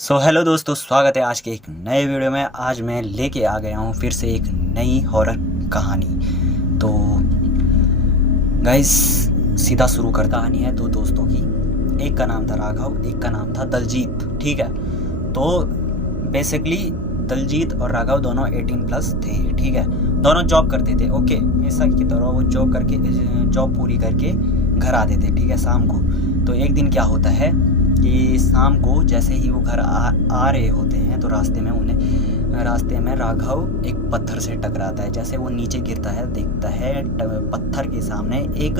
Hello दोस्तों, स्वागत है आज के एक नए वीडियो में। आज मैं लेके आ गया हूँ फिर से एक नई हॉरर कहानी। तो गाइस, सीधा शुरू करता। कहानी है दो दोस्तों की। एक का नाम था राघव, एक का नाम था दलजीत। ठीक है, तो बेसिकली दलजीत और राघव दोनों 18 प्लस थे। ठीक है, दोनों जॉब करते थे। ओके, हमेशा की तरह वो जॉब पूरी करके घर आते थे। ठीक है, शाम को। तो एक दिन क्या होता है कि शाम को जैसे ही वो घर आ रहे होते हैं तो रास्ते में राघव एक पत्थर से टकराता है। जैसे वो नीचे गिरता है, देखता है पत्थर के सामने एक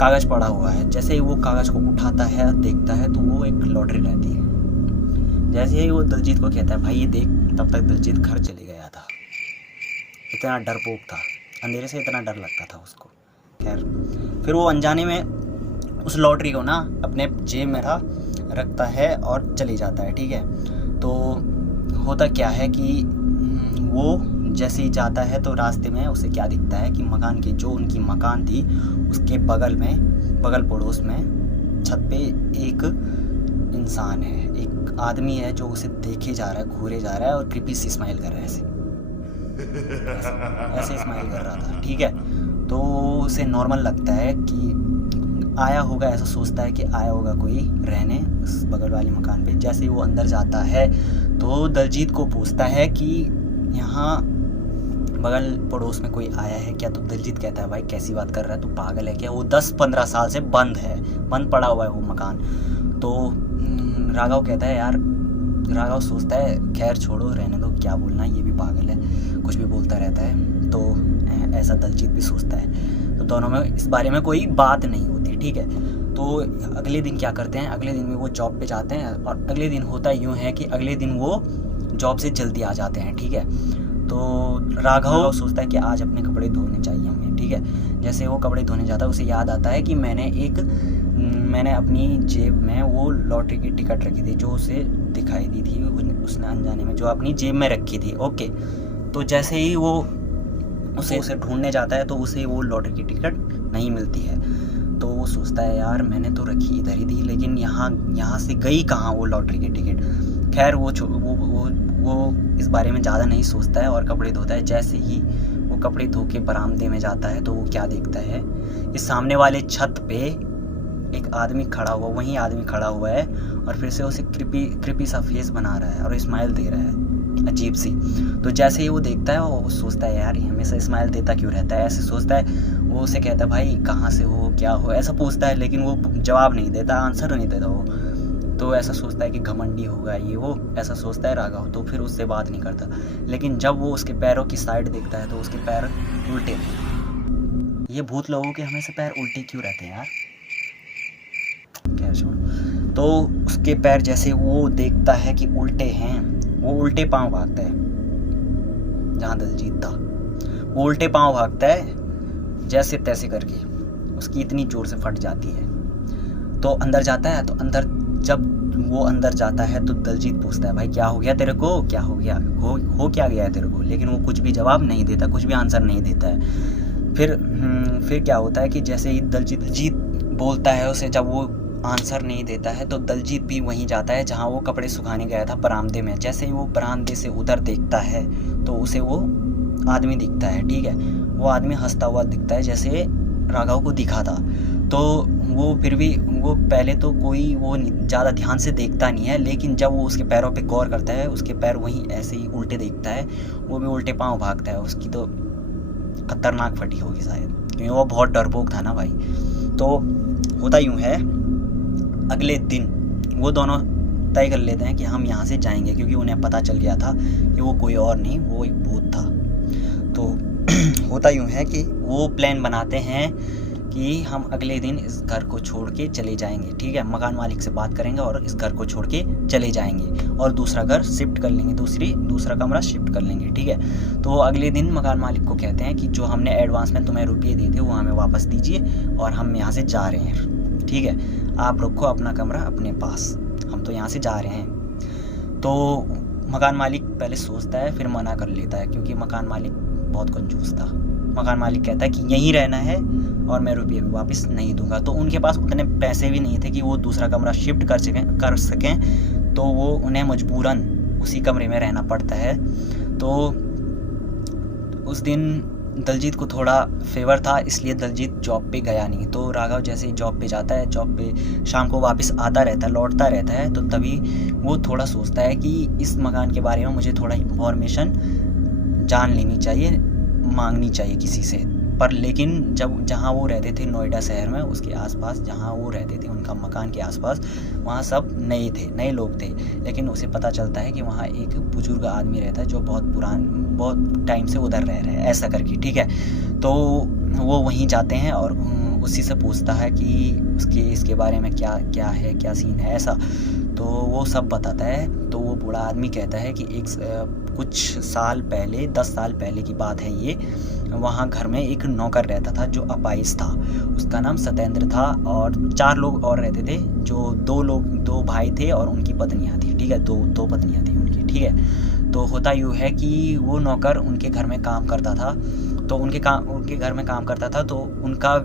कागज़ पड़ा हुआ है। जैसे ही वो कागज़ को उठाता है, देखता है तो वो एक लॉटरी रहती है। जैसे ही वो दलजीत को कहता है भाई ये देख, तब तक दलजीत घर चले गया था। इतना डरपोक था, अंधेरे से इतना डर लगता था उसको। खैर, फिर वो अनजाने में उस लॉटरी को ना अपने जेब में रखता है और चली जाता है। ठीक है, तो होता क्या है कि वो जैसे ही जाता है तो रास्ते में उसे क्या दिखता है कि मकान की जो उनकी मकान थी उसके बगल पड़ोस में छत पे एक इंसान है, एक आदमी है जो उसे देखे जा रहा है, घूरे जा रहा है और क्रीपी सी स्माइल कर रहा है। ऐसे स्माइल कर रहा था। ठीक है, तो उसे नॉर्मल लगता है कि आया होगा, ऐसा सोचता है कि आया होगा कोई रहने उस बगल वाले मकान पे। जैसे ही वो अंदर जाता है तो दलजीत को पूछता है कि यहाँ बगल पड़ोस में कोई आया है क्या? तो दलजीत कहता है भाई कैसी बात कर रहा है, तू पागल है क्या? वो 10-15 साल से बंद पड़ा हुआ है वो मकान। तो राघव कहता है यार, राघव सोचता है खैर छोड़ो, रहने दो, क्या बोलना, ये भी पागल है, कुछ भी बोलता रहता है। तो ऐसा दलजीत भी सोचता है। तो दोनों में इस बारे में कोई बात नहीं होती। ठीक है, तो अगले दिन क्या करते हैं, अगले दिन में वो जॉब पे जाते हैं। और अगले दिन होता यूँ है कि अगले दिन वो जॉब से जल्दी आ जाते हैं। ठीक है, तो राघव सोचता है कि आज अपने कपड़े धोने चाहिए हमें। ठीक है, जैसे वो कपड़े धोने जाता है उसे याद आता है कि मैंने अपनी जेब में वो लॉटरी की टिकट रखी थी जो उसे दिखाई दी थी, उसने अनजाने में जो अपनी जेब में रखी थी। ओके, तो जैसे ही वो उसे ढूंढने जाता है तो उसे वो लॉटरी की टिकट नहीं मिलती है। तो वो सोचता है यार मैंने तो रखी इधर ही थी, लेकिन यहाँ से गई कहाँ वो लॉटरी की टिकट। खैर वो इस बारे में ज़्यादा नहीं सोचता है और कपड़े धोता है। जैसे ही वो कपड़े धो के बरामदे में जाता है तो वो क्या देखता है कि सामने वाले छत पे एक आदमी खड़ा हुआ, वहीं आदमी खड़ा हुआ है और फिर से उसे क्रिपी सा फेस बना रहा है और स्माइल दे रहा है अजीब सी। तो जैसे ही वो देखता है वो सोचता है यार ये हमेशा स्माइल देता क्यों रहता है, ऐसे सोचता है। वो उसे कहता है भाई कहाँ से हो, क्या हो, ऐसा पूछता है, लेकिन वो जवाब नहीं देता, आंसर नहीं देता वो। तो ऐसा सोचता है कि घमंडी होगा ये वो, ऐसा सोचता है राघव। तो फिर उससे बात नहीं करता। लेकिन जब वो उसके पैरों की साइड देखता है तो उसके पैर उल्टे थे। ये भूत लोगों के हमेशा पैर उल्टे क्यों रहते हैं यार? खैर छोड़ो। तो उसके पैर जैसे वो देखता है कि उल्टे हैं, वो उल्टे पांव भागता है। जहाँ दलजीत था वो उल्टे पांव भागता है, जैसे तैसे करके उसकी इतनी जोर से फट जाती है। तो अंदर जाता है। तो जब वो अंदर जाता है तो दलजीत पूछता है भाई क्या हो गया तेरे को, क्या हो गया, हो क्या गया है तेरे को? लेकिन वो कुछ भी जवाब नहीं देता, कुछ भी आंसर नहीं देता है। फिर क्या होता है कि जैसे ही दलजीत बोलता है उसे, जब वो आंसर नहीं देता है तो दलजीत भी वहीं जाता है जहाँ वो कपड़े सुखाने गया था, बरामदे में। जैसे ही वो बरामदे से उधर देखता है तो उसे वो आदमी दिखता है। ठीक है, वो आदमी हंसता हुआ दिखता है जैसे राघव को दिखा था। तो वो पहले तो कोई वो ज़्यादा ध्यान से देखता नहीं है, लेकिन जब वो उसके पैरों पे गौर करता है, उसके पैर वहीं ऐसे ही उल्टे देखता है, वो भी उल्टे पाँव भागता है। उसकी तो खतरनाक फटी होगी शायद, क्योंकि वो बहुत डरपोक था ना भाई। तो होता यूँ है, अगले दिन वो दोनों तय कर लेते हैं कि हम यहाँ से जाएंगे, क्योंकि उन्हें पता चल गया था कि वो कोई और नहीं, वो एक भूत था। तो होता यूँ है कि वो प्लान बनाते हैं कि हम अगले दिन इस घर को छोड़ के चले जाएंगे। ठीक है, मकान मालिक से बात करेंगे और इस घर को छोड़ के चले जाएंगे और दूसरा घर शिफ्ट कर लेंगे, दूसरा कमरा शिफ्ट कर लेंगे। ठीक है, तो अगले दिन मकान मालिक को कहते हैं कि जो हमने एडवांस में तुम्हें रुपये दिए थे वो हमें वापस दीजिए और हम यहाँ से जा रहे हैं। ठीक है, आप रखो अपना कमरा अपने पास, हम तो यहाँ से जा रहे हैं। तो मकान मालिक पहले सोचता है, फिर मना कर लेता है, क्योंकि मकान मालिक बहुत कंजूस था। मकान मालिक कहता है कि यहीं रहना है और मैं रुपये भी वापस नहीं दूंगा। तो उनके पास उतने पैसे भी नहीं थे कि वो दूसरा कमरा शिफ्ट कर सकें। तो वो उन्हें मजबूरन उसी कमरे में रहना पड़ता है। तो उस दिन दलजीत को थोड़ा फेवर था, इसलिए दलजीत जॉब पे गया नहीं। तो राघव जैसे ही जॉब पे जाता है, जॉब पे शाम को वापस आता रहता है, लौटता रहता है, तो तभी वो थोड़ा सोचता है कि इस मकान के बारे में मुझे थोड़ा इन्फॉर्मेशन जान लेनी चाहिए, मांगनी चाहिए किसी से। पर लेकिन जहाँ वो रहते थे नोएडा शहर में, उसके आसपास जहाँ वो रहते थे उनका मकान के आसपास, वहाँ सब नए लोग थे। लेकिन उसे पता चलता है कि वहाँ एक बुजुर्ग आदमी रहता है जो बहुत टाइम से उधर रह रहे हैं, ऐसा करके, ठीक है। तो वो वहीं जाते हैं और उसी से पूछता है कि इसके बारे में क्या है, क्या सीन है, ऐसा। तो वो सब बताता है। तो वो बूढ़ा आदमी कहता है कि कुछ साल पहले, 10 साल पहले की बात है ये, वहाँ घर में एक नौकर रहता था जो अपाहिज था। उसका नाम सत्येंद्र था और 4 लोग और रहते थे, जो 2 भाई थे और उनकी पत्नियाँ थी, ठीक है। दो पत्नियाँ थी उनकी, ठीक है। तो होता यूँ है कि वो नौकर उनके घर में काम करता था। तो उनके घर में काम करता था, तो उनका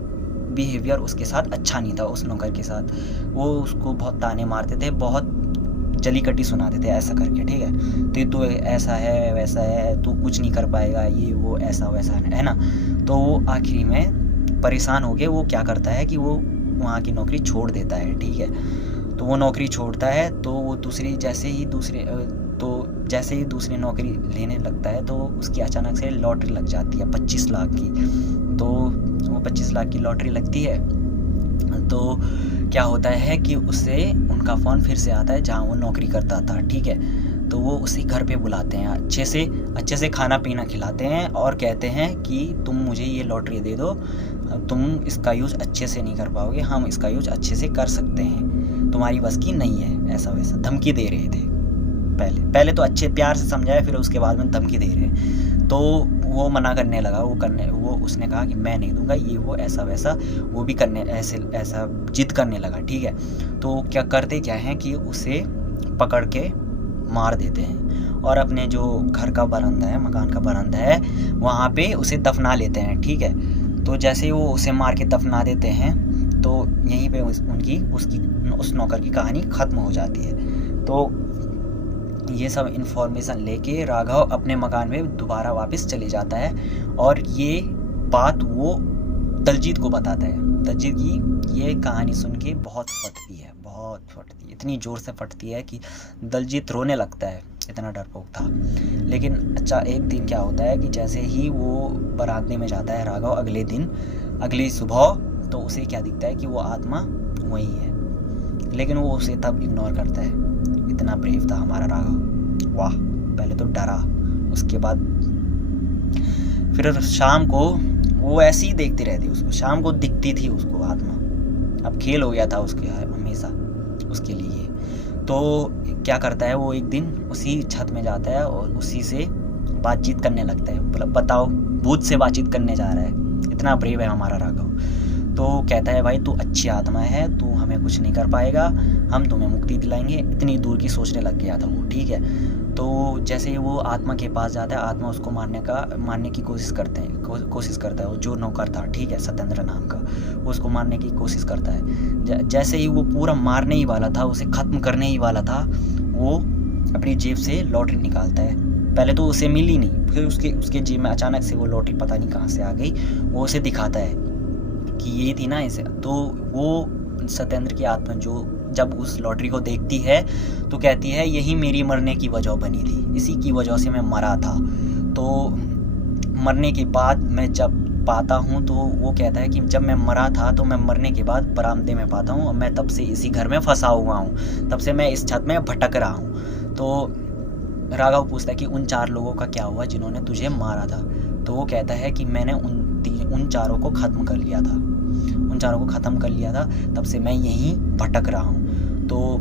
बिहेवियर उसके साथ अच्छा नहीं था, उस नौकर के साथ। वो उसको बहुत ताने मारते थे, बहुत जली कटी सुनाते थे, ऐसा करके, ठीक है। तो ऐसा है, वैसा है, तू कुछ नहीं कर पाएगा, ये वो, ऐसा वैसा है ना। तो वो आखिरी में परेशान हो गए, वो क्या करता है कि वो वहाँ की नौकरी छोड़ देता है, ठीक है। तो वो नौकरी छोड़ता है, तो वो जैसे ही दूसरी नौकरी लेने लगता है, तो उसकी अचानक से लॉटरी लग जाती है 25 लाख की। तो वो 25 लाख की लॉटरी लगती है। तो क्या होता है कि उसे उनका फ़ोन फिर से आता है जहाँ वो नौकरी करता था, ठीक है। तो वो उसी घर पे बुलाते हैं, अच्छे से खाना पीना खिलाते हैं और कहते हैं कि तुम मुझे ये लॉटरी दे दो, तुम इसका यूज़ अच्छे से नहीं कर पाओगे, हम इसका यूज़ अच्छे से कर सकते हैं, तुम्हारी बस की नहीं है, ऐसा वैसा धमकी दे रहे थे। पहले तो अच्छे प्यार से समझाया, फिर उसके बाद में धमकी दे रहे। तो वो मना करने लगा, उसने कहा कि मैं नहीं दूंगा, ये वो, ऐसा वैसा। वो भी ऐसा जिद करने लगा, ठीक है। तो करते क्या हैं कि उसे पकड़ के मार देते हैं और अपने जो घर का बरामदा है, मकान का बरामदा है, वहाँ पे उसे दफना लेते हैं, ठीक है। तो जैसे ही वो उसे मार के दफना देते हैं, तो यहीं पे उस नौकर की कहानी ख़त्म हो जाती है। तो ये सब इन्फॉर्मेशन लेके राघव अपने मकान में दोबारा वापस चले जाता है और ये बात वो दलजीत को बताता है। दलजीत की ये कहानी सुन के बहुत फटती है, इतनी ज़ोर से फटती है कि दलजीत रोने लगता है, इतना डरपोक था। लेकिन अच्छा, एक दिन क्या होता है कि जैसे ही वो बरामदे में जाता है राघव अगली सुबह, तो उसे क्या दिखता है कि वो आत्मा वही है। लेकिन वो उसे तब इग्नोर करता है। इतना ब्रेव था हमारा राघव, वाह। पहले तो डरा, उसके बाद फिर शाम को वो ऐसे ही देखती रहती, उसको शाम को दिखती थी उसको आत्मा। अब खेल हो गया था उसके हमेशा उसके लिए। तो क्या करता है, वो एक दिन उसी छत में जाता है और उसी से बातचीत करने लगता है। मतलब बताओ, भूत से बातचीत करने जा रहा है, इतना ब्रेव है हमारा राघव। तो कहता है, भाई तू अच्छी आत्मा है, तू हमें कुछ नहीं कर पाएगा, हम तुम्हें मुक्ति दिलाएंगे। इतनी दूर की सोचने लग गया था वो, ठीक है। तो जैसे ही वो आत्मा के पास जाता है, आत्मा उसको मारने की कोशिश करता है। वो जो नौकर था, ठीक है, सत्येंद्र नाम का, वो उसको मारने की कोशिश करता है। जैसे ही वो पूरा मारने ही वाला था, उसे ख़त्म करने ही वाला था, वो अपनी जेब से लॉटरी निकालता है। पहले तो उसे मिली नहीं, फिर उसके जेब में अचानक से वो लॉटरी पता नहीं कहाँ से आ गई। वो उसे दिखाता है कि ये थी ना इसे। तो वो सत्येंद्र की आत्मा जब उस लॉटरी को देखती है, तो कहती है, यही मेरी मरने की वजह बनी थी, इसी की वजह से मैं मरा था। तो मरने के बाद मैं जब पाता हूँ, तो वो कहता है कि जब मैं मरा था, तो मैं मरने के बाद बरामदे में पाता हूँ और मैं तब से इसी घर में फंसा हुआ हूँ, तब से मैं इस छत में भटक रहा हूँ। तो राघव पूछता है कि उन 4 लोगों का क्या हुआ जिन्होंने तुझे मारा था। तो वो कहता है कि मैंने उन 4 को ख़त्म कर लिया था, तब से मैं यहीं भटक रहा हूँ। तो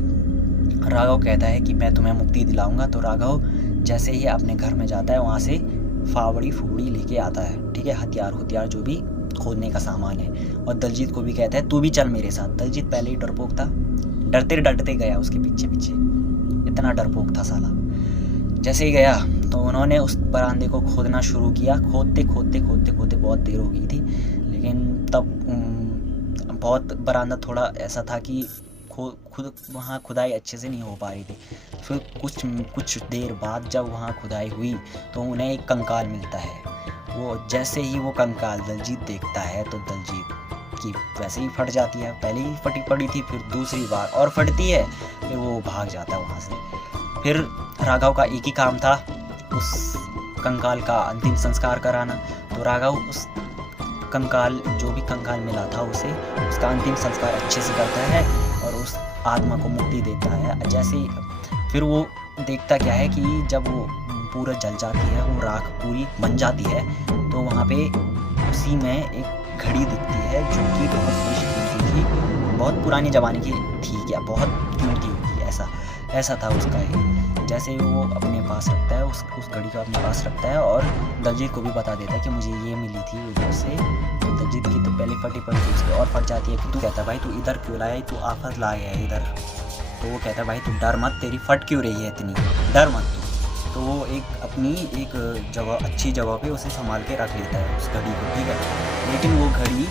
राघव कहता है कि मैं तुम्हें मुक्ति दिलाऊंगा। तो राघव जैसे ही अपने घर में जाता है, वहाँ से फावड़ी फूड़ी लेके आता है, ठीक है, हथियार जो भी खोदने का सामान है। और दलजीत को भी कहता है, तू भी चल मेरे साथ। दलजीत पहले ही डरपोक था, डरते गया उसके पीछे, इतना डरपोक था साला। जैसे ही गया, तो उन्होंने उस बरामदे को खोदना शुरू किया। खोदते बहुत देर हो गई थी। लेकिन तब बरामदा थोड़ा ऐसा था कि खुद वहाँ खुदाई अच्छे से नहीं हो पा रही थी। फिर कुछ देर बाद जब वहाँ खुदाई हुई तो उन्हें एक कंकाल मिलता है। वो जैसे ही वो कंकाल दलजीत देखता है तो दलजीत की वैसे ही फट जाती है। पहले ही फटी पड़ी थी, फिर दूसरी बार और फटती है, फिर वो भाग जाता है वहाँ से। फिर राघव का एक ही काम था, उस कंकाल का अंतिम संस्कार कराना। तो राघव उस कंकाल, जो भी कंकाल मिला था उसे, उसका अंतिम संस्कार अच्छे से करता है और उस आत्मा को मुक्ति देता है। जैसे ही फिर वो देखता क्या है कि जब वो पूरा जल जाती है, वो राख पूरी बन जाती है, तो वहाँ पे उसी में एक घड़ी दिखती है जो कि बहुत कीमती थी, बहुत पुरानी ज़माने की थी, या बहुत कीमती होगी, ऐसा था उसका ये। जैसे वो अपने पास रखता है, उस घड़ी को अपने पास रखता है और दलजीत को भी बता देता है कि मुझे ये मिली थी उधर से। तो दलजीत की तो पहले फटी पड़ी थी, उसकी और फट जाती है। फिर तू कहता है भाई तू इधर क्यों लाया, तू आफत ला गया है इधर। तो वो कहता है भाई तू डर मत, तेरी फट क्यों रही है इतनी, डर मत तू। तो वो अपनी एक जगह, अच्छी जगह पे उसे संभाल के रख लेता है उस घड़ी को, ठीक है। लेकिन वो घड़ी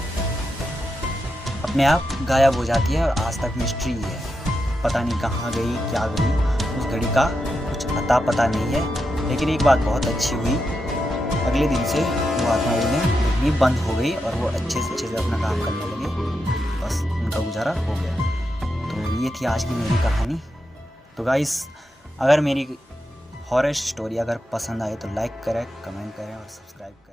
अपने आप गायब हो जाती है और आज तक मिस्ट्री है, पता नहीं कहाँ गई, क्या गई, उस घड़ी का कुछ पता नहीं है। लेकिन एक बात बहुत अच्छी हुई, अगले दिन से वो आत्मा उन्हें बंद हो गई और वो अच्छे से अपना काम करने लगे, बस उनका गुजारा हो गया। तो ये थी आज की मेरी कहानी। तो गाइस, अगर मेरी हॉरर स्टोरी अगर पसंद आए तो लाइक करें, कमेंट करें और सब्सक्राइब करें।